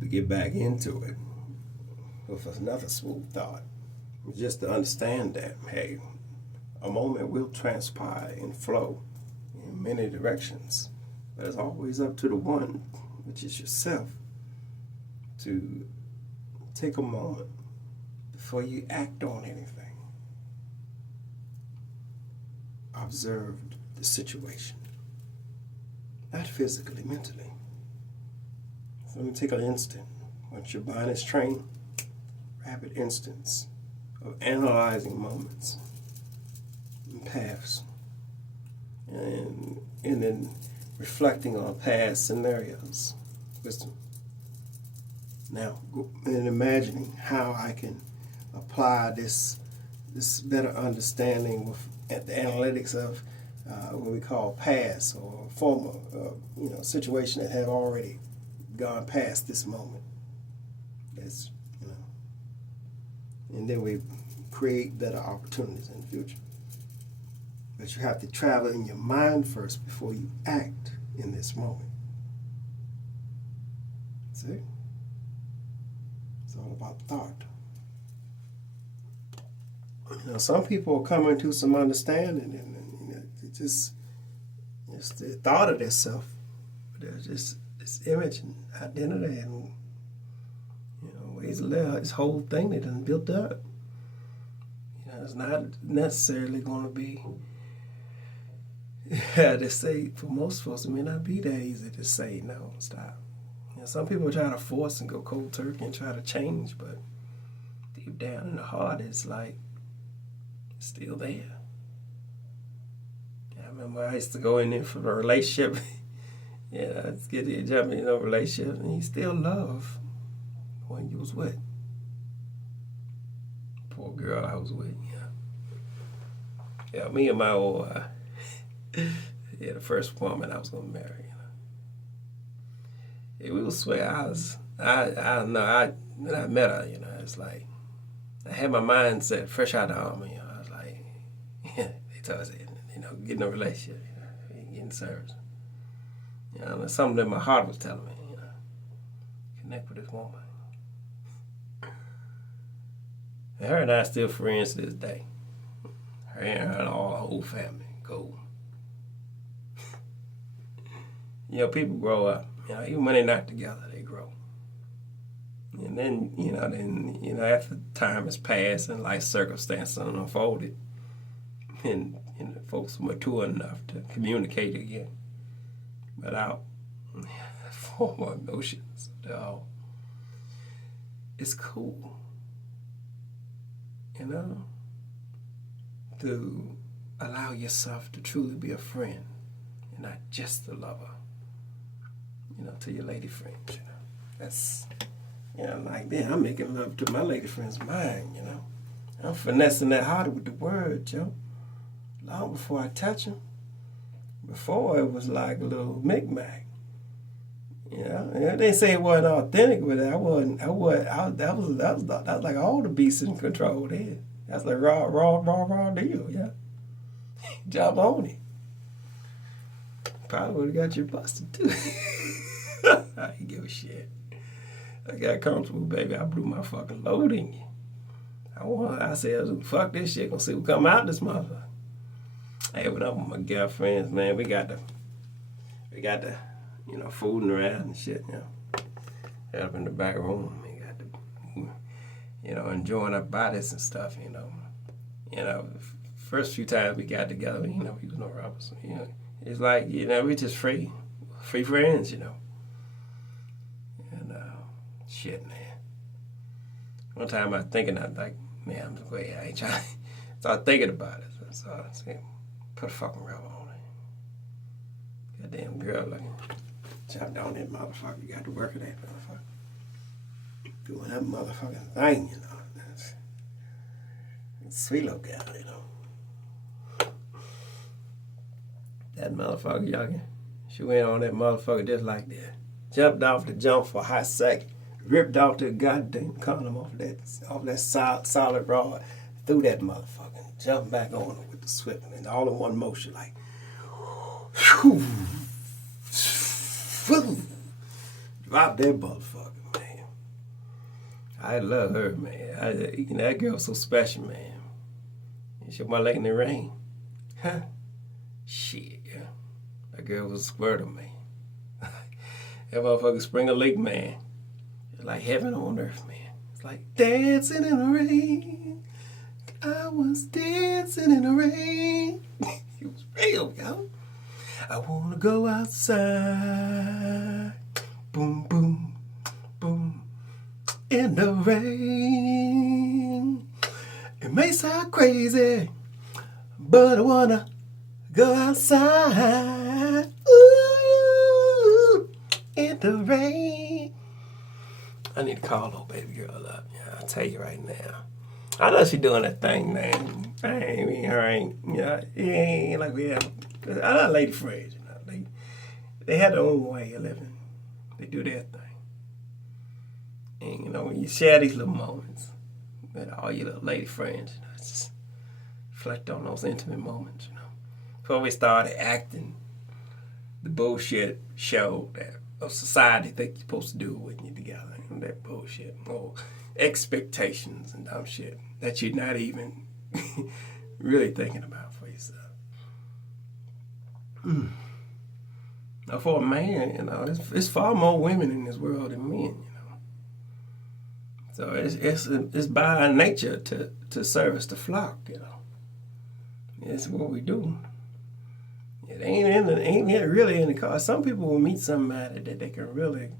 to get back into it with another smooth thought. Just to understand that, hey, a moment will transpire and flow in many directions, but it's always up to the one, which is yourself, to take a moment before you act on anything. Observe the situation, not physically, mentally. So let me take an instant. Once your mind is trained, rapid instance of analyzing moments and paths, and then reflecting on past scenarios. Wisdom. Now, and imagining how I can apply this better understanding with the analytics of what we call past or former, situation that have already gone past this moment. That's, and then we create better opportunities in the future. But you have to travel in your mind first before you act in this moment. See? It's all about thought. Some people are coming to some understanding, and it's the thought of themselves. There's just this image and identity and ways of live. This whole thing they done built up. It's not necessarily going to be. They say for most folks, it may not be that easy to say no, stop. Some people try to force and go cold turkey and try to change, but deep down in the heart, it's like it's still there. I remember I used to go in there for a relationship. Let's get the jump in a relationship, and you still love when you was with. Poor girl I was with. Me and my old. The first woman I was gonna marry. We was swear I when I met her, it's like I had my mindset fresh out of the army. I was like, they told us, get in a relationship, get in service. Something that my heart was telling me, connect with this woman. And her and I still friends to this day. Her and all her whole family, gold. People grow up. Even when they're not together, they grow. And then, after time has passed and life circumstances unfolded, and folks mature enough to communicate again without former emotions. It's cool, to allow yourself to truly be a friend and not just a lover. To your lady friends, That's, like, man, I'm making love to my lady friend's mind, I'm finessing that heart with the words, long before I touch them. Before, it was like a little micmac, They say it wasn't authentic, but that was like all the beasts in control there. That's like raw deal, Jump on it. Probably would have got you busted, too. I ain't give a shit. I got comfortable, baby. I blew my fucking load in you. I said, fuck this shit. Gonna see what come out this motherfucker. Hey, what up with my girlfriends, man? We got the fooling around and shit, Head up in the back room. We got the, enjoying our bodies and stuff, First few times we got together, we was no robbers. It's like, we just free friends, And shit, man. One time I was thinking, I'm like, man, I'm just I ain't trying. So I was thinking about it. So I said, put a fucking rubber on it. Goddamn girl looking. Chop down that motherfucker. You got to work at that motherfucker. Doing that motherfucking thing, That's sweet little gal, That motherfucker, youngin'. She went on that motherfucker just like that. Jumped off the jump for a hot second. Ripped off the goddamn condom off that solid rod. Threw that motherfucker. Jumped back on it with the swift. And all in one motion, like. Drop that motherfucker, man. I love her, man. That girl's so special, man. She my leg in the rain. Huh? Shit, yeah. That girl was a squirter, man. That motherfucker Springer Lake, man. It's like heaven on earth, man. It's like dancing in the rain. I was dancing in the rain. It was real, yo. I wanna go outside. Boom, boom, boom. In the rain. It may sound crazy, but I wanna go outside. Ooh, in the rain. I need to call old baby girl up. Yeah, I'll tell you right now. I know she doing that thing, man. It ain't like we have. I know lady friends, they have their own way of living. They do their thing. And when you share these little moments with all your little lady friends, just reflect on those intimate moments, Before we started acting the bullshit show that of society think you're supposed to do when you're together. That bullshit. Or expectations and dumb shit that you're not even really thinking about for yourself. Now for a man, it's far more women in this world than men, So it's by our nature to service the flock, It's what we do. It ain't really in the car. Some people will meet somebody that they can really,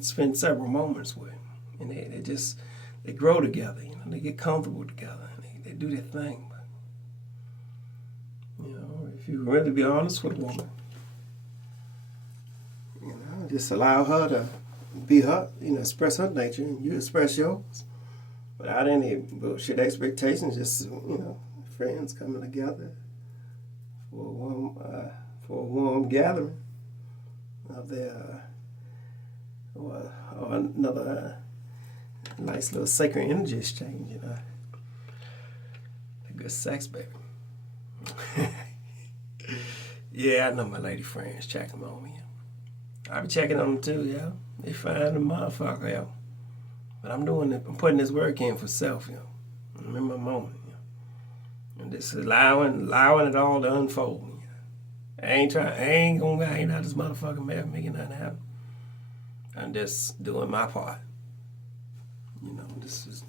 spend several moments with, and they grow together. They get comfortable together, and they do their thing. But if you really be honest with a woman, just allow her to be her, express her nature, and you express yours, without any bullshit expectations. Just friends coming together for a warm gathering of their or another nice little sacred energy exchange, A good sex, baby. Yeah, I know my lady friends checking on me. I be checking on them too, They fine the motherfucker, But I'm putting this work in for self, I'm in my moment, And just allowing it all to unfold. I ain't out this motherfucker making nothing happen. I'm just doing my part. This is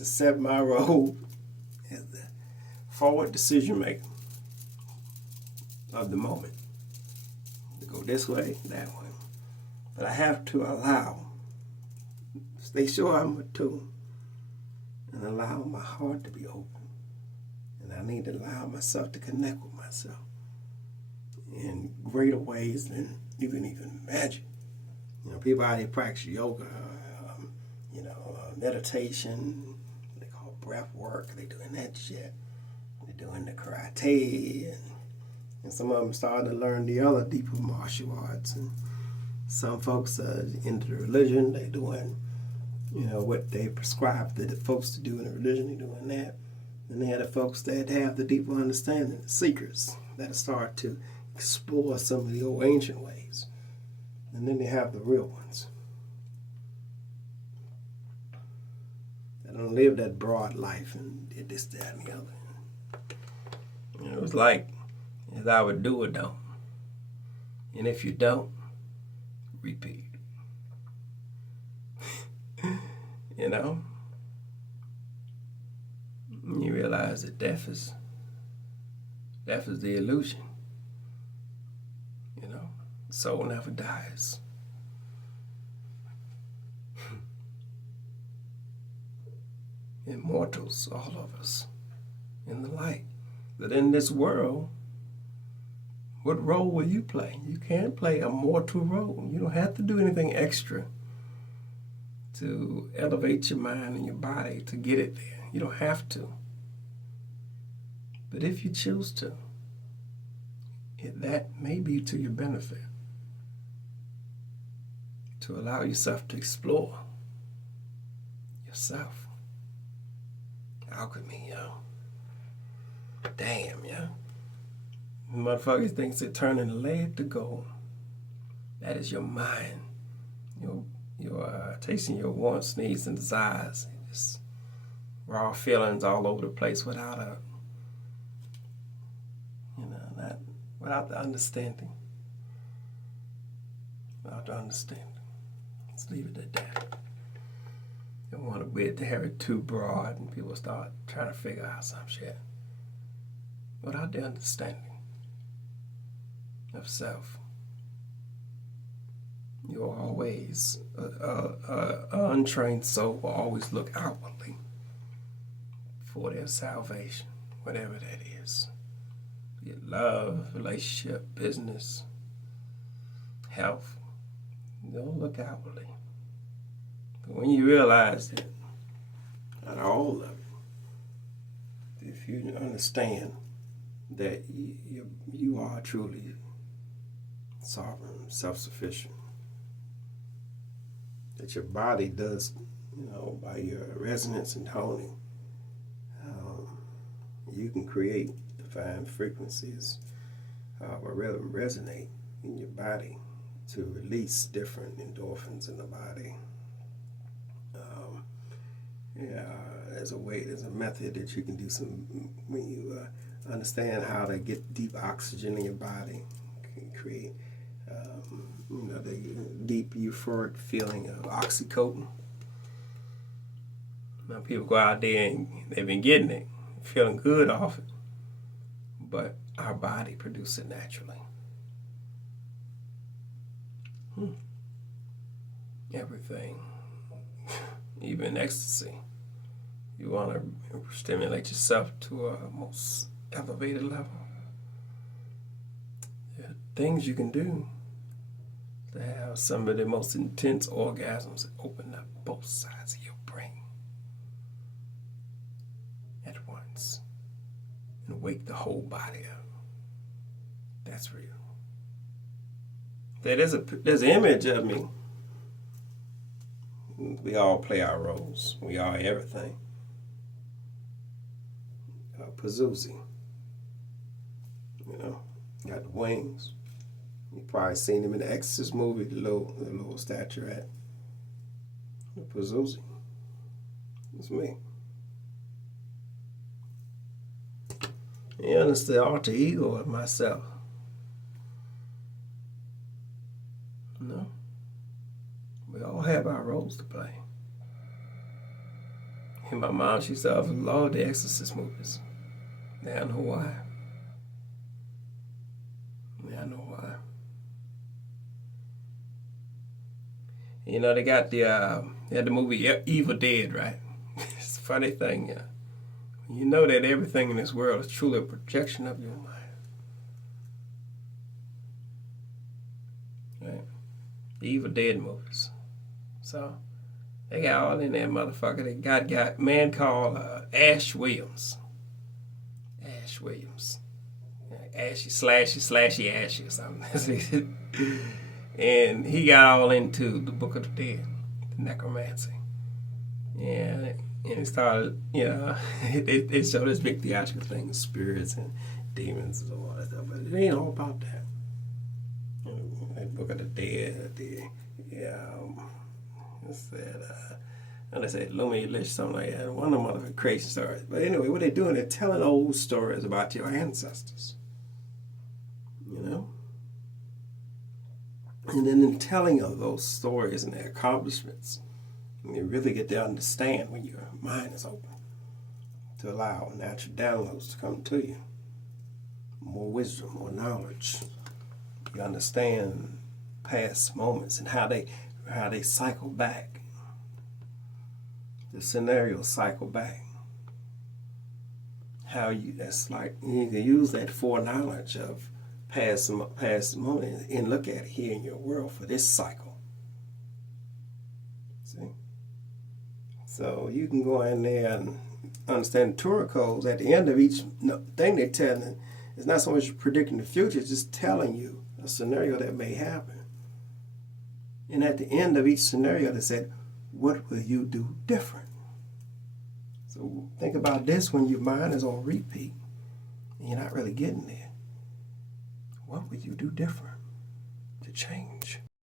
accept my role as the forward decision maker of the moment. To go this way, that way. But I have to stay sure I'm attuned, and allow my heart to be open. And I need to allow myself to connect with myself in greater ways than you can even imagine. People out here practice yoga, meditation, they call breath work. They doing that shit. They're doing the karate, and some of them starting to learn the other deeper martial arts. And some folks are into the religion. They doing, what they prescribe the folks to do in the religion. They doing that. And they have the folks that have the deeper understanding, the seekers, that start to explore some of the old ancient ways. And then they have the real ones that don't live that broad life and did this, that, and the other. It was like, if I would do or don't. And if you don't, repeat. You realize that death is the illusion. Soul never dies. Immortals, all of us, in the light. But in this world, what role will you play? You can't play a mortal role. You don't have to do anything extra to elevate your mind and your body to get it there. You don't have to. But if you choose to, that may be to your benefit. To allow yourself to explore yourself. Alchemy, Damn, Motherfuckers thinks that turning lead to gold. That is your mind. Your chasing your wants, needs, and desires. Just raw feelings all over the place without without the understanding. Without the understanding. Let's leave it at that. You don't want to have it too broad and people start trying to figure out some shit without the understanding of self. You're always, an untrained soul will always look outwardly for their salvation, whatever that is. Be it love, relationship, business, health. Don't look outwardly. But when you realize that, out of all of it, if you understand that you are truly sovereign, self-sufficient, that your body does, by your resonance and toning, you can create divine frequencies or resonate in your body to release different endorphins in the body. There's a method that you can do when you understand how to get deep oxygen in your body, you can create the deep euphoric feeling of oxytocin. Now people go out there and they've been getting it, feeling good off it, but our body produces it naturally. Everything, even ecstasy. You want to stimulate yourself to a most elevated level. There are things you can do to have some of the most intense orgasms that open up both sides of your brain at once and wake the whole body up. That's real. There's an image of me. We all play our roles. We are everything. Pazuzu. Got the wings. You've probably seen him in the Exorcist movie, the little statuette. Pazuzu. It's me. And it's the alter ego of myself. We all have our roles to play. And my mom, she used to love the Exorcist movies. Now I know why. They got they had the movie Evil Dead, right? It's a funny thing, You know that everything in this world is truly a projection of your mind. Right? The Evil Dead movies. So, they got all in that motherfucker. They got a man called Ash Williams. Ash Williams. Ashy, slashy, ashy or something. And he got all into the Book of the Dead, the necromancy. And he started, they showed this big theatrical thing, spirits and demons and all that stuff. But it ain't all about that. That Book of the Dead, they said Lumi Lich, something like that. One of them other creation stories. But anyway, what they're doing, they're telling old stories about your ancestors. And then in telling of those stories and their accomplishments, you really get to understand when your mind is open to allow natural downloads to come to you. More wisdom, more knowledge. You understand past moments and how they cycle back. The scenarios cycle back. That's like you can use that foreknowledge of past moment and look at it here in your world for this cycle. See? So you can go in there and understand the Torah codes. At the end of each thing they're telling, it's not so much predicting the future, it's just telling you a scenario that may happen. And at the end of each scenario they said, what will you do different? So think about this when your mind is on repeat and you're not really getting there. What would you do different to change?